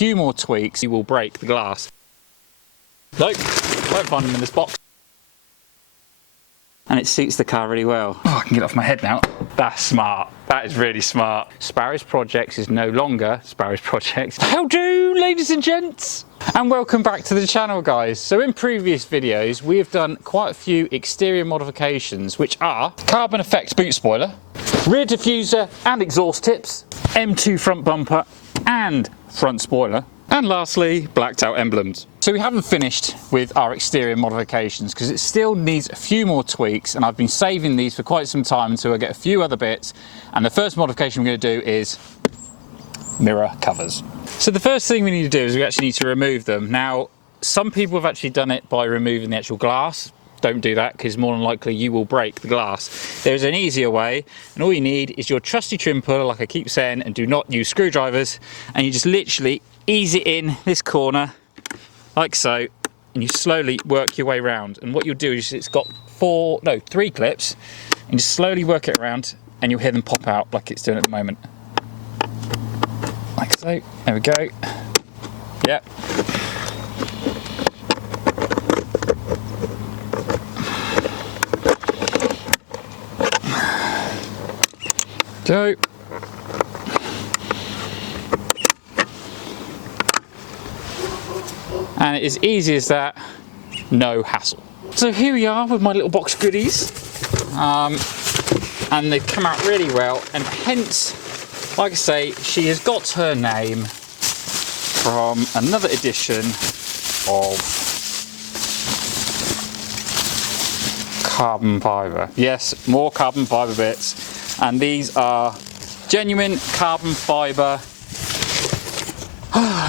few more tweaks, you will break the glass. Nope, won't find them in this box. And it suits the car really well. Oh, I can get it off my head now. That's smart. That is really smart. Sparrows Projects is no longer Sparrows Projects. How do, ladies and gents? And welcome back to the channel, guys. So in previous videos, we have done quite a few exterior modifications, which are carbon effect boot spoiler, rear diffuser and exhaust tips, M2 front bumper and front spoiler, and lastly, blacked out emblems. So we haven't finished with our exterior modifications because it still needs a few more tweaks, and I've been saving these for quite some time until I get a few other bits. And the first modification we're going to do is mirror covers. So the first thing we need to do is we actually need to remove them. Now, some people have actually done it by removing the actual glass. Don't do that because more than likely you will break the glass. There's an easier way, and all you need is your trusty trim puller, like I keep saying, and do not use screwdrivers, and you just literally ease it in this corner like so, and you slowly work your way around. And what you'll do is it's got three clips, and just slowly work it around and you'll hear them pop out like it's doing at the moment. Like so. There we go. Yep. So, and it is easy as that, no hassle. So here we are with my little box of goodies, and they've come out really well, and hence, like I say, she has got her name from another edition of carbon fibre. Yes, more carbon fibre bits, and these are genuine carbon fibre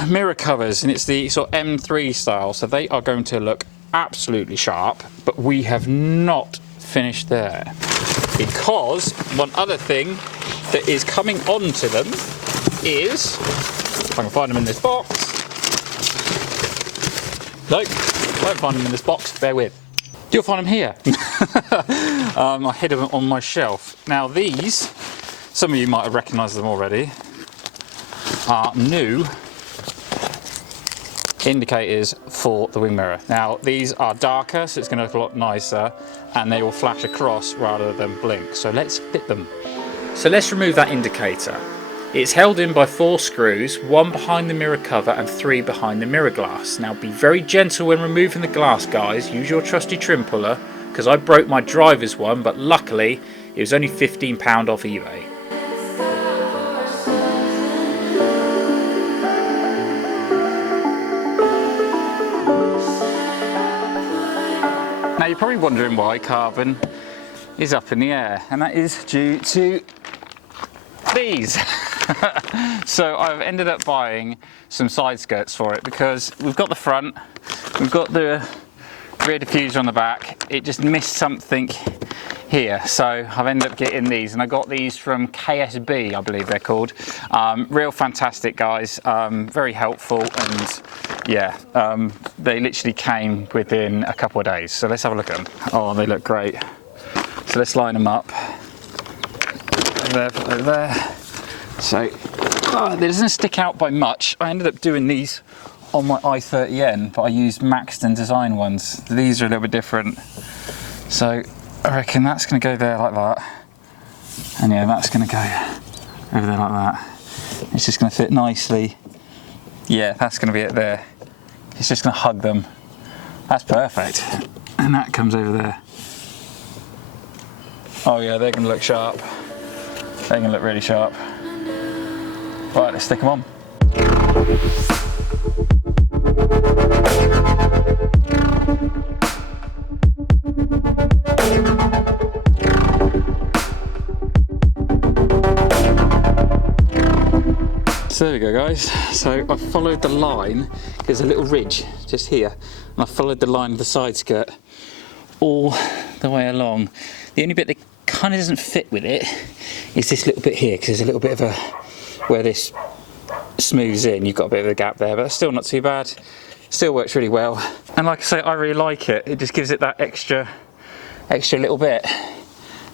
mirror covers, and it's the sort of M3 style, so they are going to look absolutely sharp. But we have not finished there, because one other thing that is coming onto them is, if I can find them in this box, nope, won't find them in this box, bear with. You'll find them here. I hid them on my shelf. Now these, some of you might have recognised them already, are new indicators for the wing mirror. Now these are darker, so it's going to look a lot nicer, and they will flash across rather than blink. So let's fit them. So let's remove that indicator. It's held in by 4 screws, 1 behind the mirror cover and 3 behind the mirror glass. Now be very gentle when removing the glass, guys. Use your trusty trim puller, because I broke my driver's one, but luckily it was only £15 off eBay. Now you're probably wondering why carbon is up in the air, and that is due to these. So I've ended up buying some side skirts for it, because we've got the front, we've got the rear diffuser on the back, it just missed something here, so I've ended up getting these, and I got these from KSB, I believe they're called. Real fantastic guys, very helpful, and yeah, they literally came within a couple of days. So let's have a look at them. Oh, they look great. So let's line them up. Over there. So they doesn't stick out by much. I ended up doing these on my i30N, but I used Maxton design ones. These are a little bit different. So I reckon that's going to go there like that, and yeah, that's going to go over there like that. It's just going to fit nicely. Yeah, that's going to be it there. It's just going to hug them. That's perfect. And that comes over there. Oh yeah, they're going to look sharp. They're going to look really sharp. Right, let's stick them on. So there we go, guys. So I followed the line, there's a little ridge just here, and I followed the line of the side skirt all the way along. The only bit that kind of doesn't fit with it is this little bit here, because there's a little bit of a, where this smooths in, you've got a bit of a gap there, but that's still not too bad. Still works really well. And like I say, I really like it. It just gives it that extra little bit,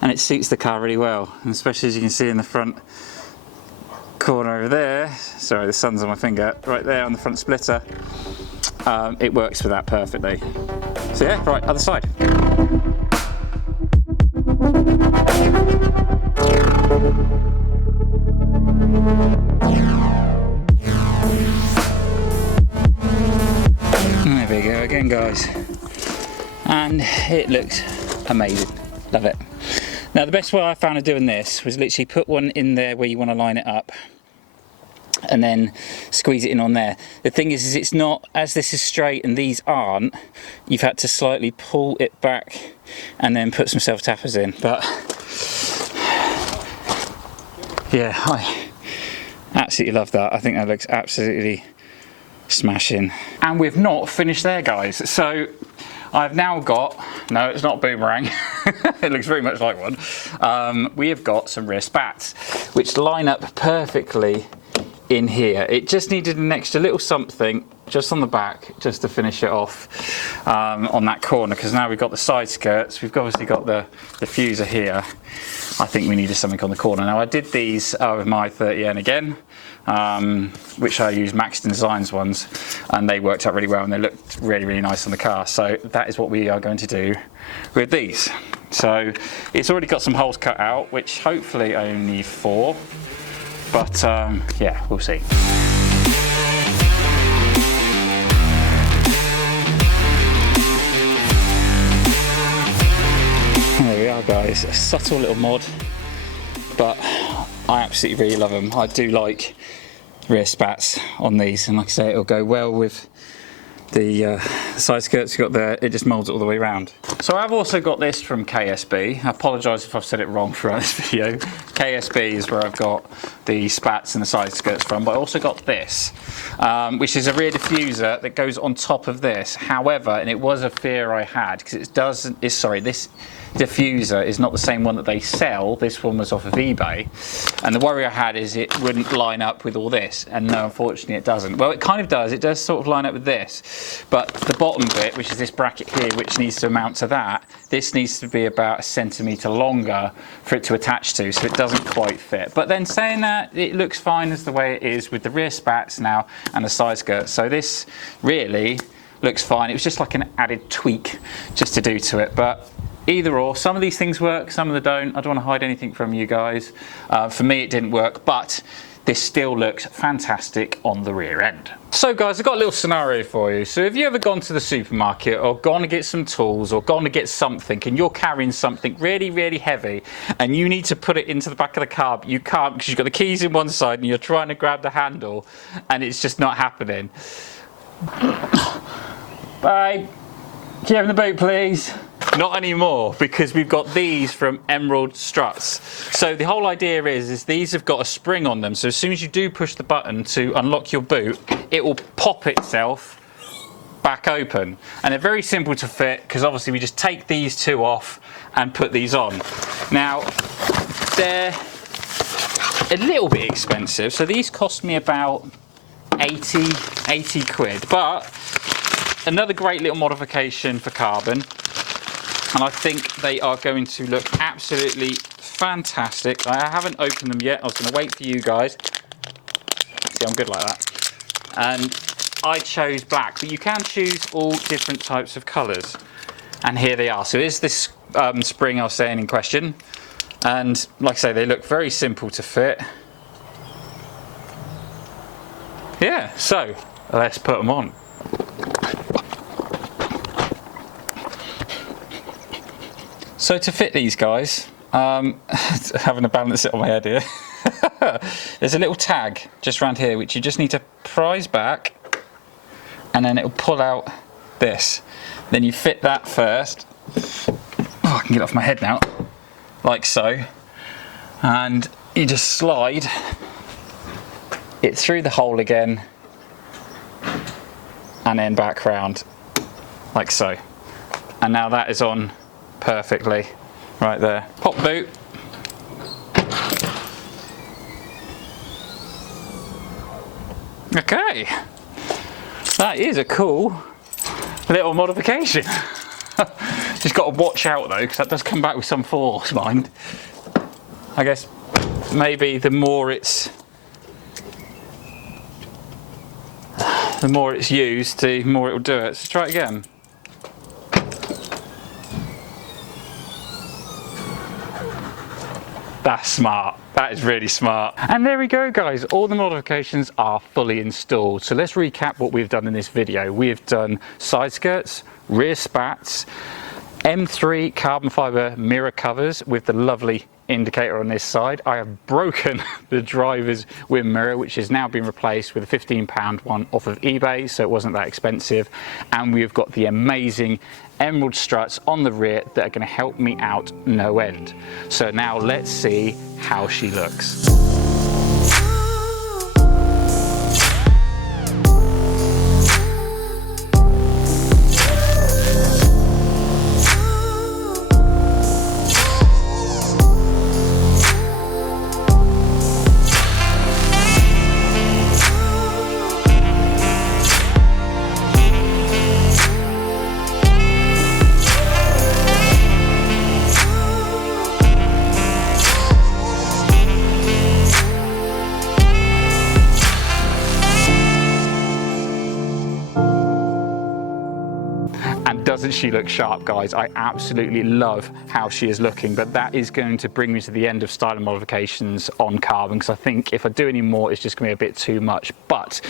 and it suits the car really well. And especially as you can see in the front corner over there, sorry the sun's on my finger, right there on the front splitter, it works for that perfectly. So yeah, right, other side. There we go again, guys. And it looks amazing. Love it. Now the best way I found of doing this was literally put one in there where you want to line it up and then squeeze it in on there. The thing is it's not, as this is straight and these aren't, you've had to slightly pull it back and then put some self-tappers in. But yeah, I absolutely love that. I think that looks absolutely smashing. And we've not finished there, guys. So I've now got, no, it's not a boomerang. It looks very much like one. We have got some rear spats, which line up perfectly in here. It just needed an extra little something just on the back, just to finish it off on that corner, because now we've got the side skirts, we've obviously got the diffuser here. I think we needed something on the corner. Now I did these with my 30N again, which I used Max Designs ones, and they worked out really well and they looked really, really nice on the car. So that is what we are going to do with these. So it's already got some holes cut out, which hopefully only 4, but yeah, we'll see. There we are, guys. A subtle little mod, but I absolutely really love them. I do like rear spats on these, and like I say, it'll go well with the side skirts you've got there. It just molds it all the way around. So I've also got this from KSB. I apologise if I've said it wrong throughout this video. KSB is where I've got the spats and the side skirts from, but I also got this, which is a rear diffuser that goes on top of this. However, and it was a fear I had, because it doesn't, this diffuser is not the same one that they sell. This one was off of eBay, and the worry I had is it wouldn't line up with all this, and no, unfortunately it doesn't. Well, it kind of does. It does sort of line up with this, but the bottom bit, which is this bracket here, which needs to mount to that, this needs to be about 1 centimetre longer for it to attach to, so it doesn't quite fit. But then saying that, it looks fine as the way it is with the rear spats now and the side skirt, so this really looks fine. It was just like an added tweak just to do to it, but either or, some of these things work, some of them don't. I don't want to hide anything from you guys. For me, it didn't work, but this still looks fantastic on the rear end. So guys, I've got a little scenario for you. So have you ever gone to the supermarket or gone to get some tools or gone to get something, and you're carrying something really, really heavy and you need to put it into the back of the car, but you can't because you've got the keys in one side and you're trying to grab the handle and it's just not happening? Babe, can you open the boot, please? Not anymore, because we've got these from Emerald Struts. So the whole idea is these have got a spring on them, so as soon as you do push the button to unlock your boot, it will pop itself back open. And they're very simple to fit, because obviously we just take these two off and put these on. Now, they're a little bit expensive, so these cost me about 80 quid, but another great little modification for carbon. And I think they are going to look absolutely fantastic. I haven't opened them yet. I was going to wait for you guys. See, I'm good like that. And I chose black, but you can choose all different types of colours. And here they are. So here's this spring I was saying in question. And like I say, they look very simple to fit. Yeah, so let's put them on. So to fit these guys, having to balance it on my head here, there's a little tag just around here which you just need to prise back, and then it'll pull out this. Then you fit that first. Oh, I can get it off my head now, like so, and you just slide it through the hole again and then back round like so, and now that is on perfectly right there. Pop boot. Okay, that is a cool little modification. Just got to watch out though, because that does come back with some force, mind. I guess maybe the more it's the more it's used, the more it will do it. So try it again. That's smart. That is really smart. And there we go, guys. All the modifications are fully installed. So let's recap what we've done in this video. We have done side skirts, rear spats, M3 carbon fibre mirror covers with the lovely indicator on this side. I have broken the driver's wind mirror, which has now been replaced with a £15 one off of eBay, so it wasn't that expensive. And we've got the amazing emerald struts on the rear that are going to help me out no end. So now let's see how she looks. Doesn't she look sharp, guys? I absolutely love how she is looking, but that is going to bring me to the end of styling modifications on carbon, because I think if I do any more, it's just going to be a bit too much. But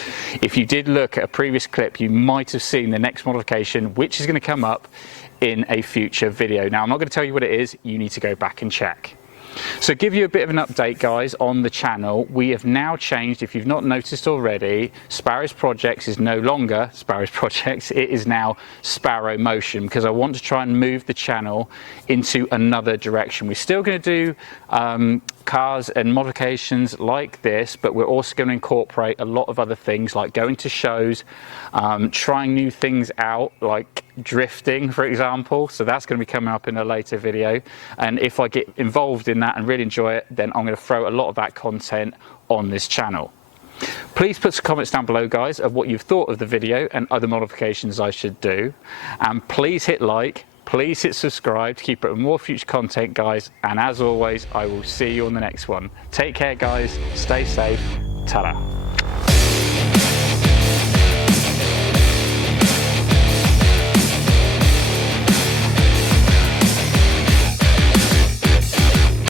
if you did look at a previous clip, you might have seen the next modification, which is going to come up in a future video. Now, I'm not going to tell you what it is. You need to go back and check. So give you a bit of an update, guys, on the channel. We have now changed, if you've not noticed already, Sparrow's Projects is no longer Sparrow's Projects, it is now Sparrow Motion, because I want to try and move the channel into another direction. We're still going to do cars and modifications like this, but we're also going to incorporate a lot of other things like going to shows, trying new things out like drifting, for example. So that's going to be coming up in a later video, and if I get involved in that and really enjoy it, then I'm going to throw a lot of that content on this channel. Please put some comments down below, guys, of what you've thought of the video and other modifications I should do, and please hit like, please hit subscribe to keep up with more future content, guys, and as always, I will see you on the next one. Take care, guys, stay safe, ta-da.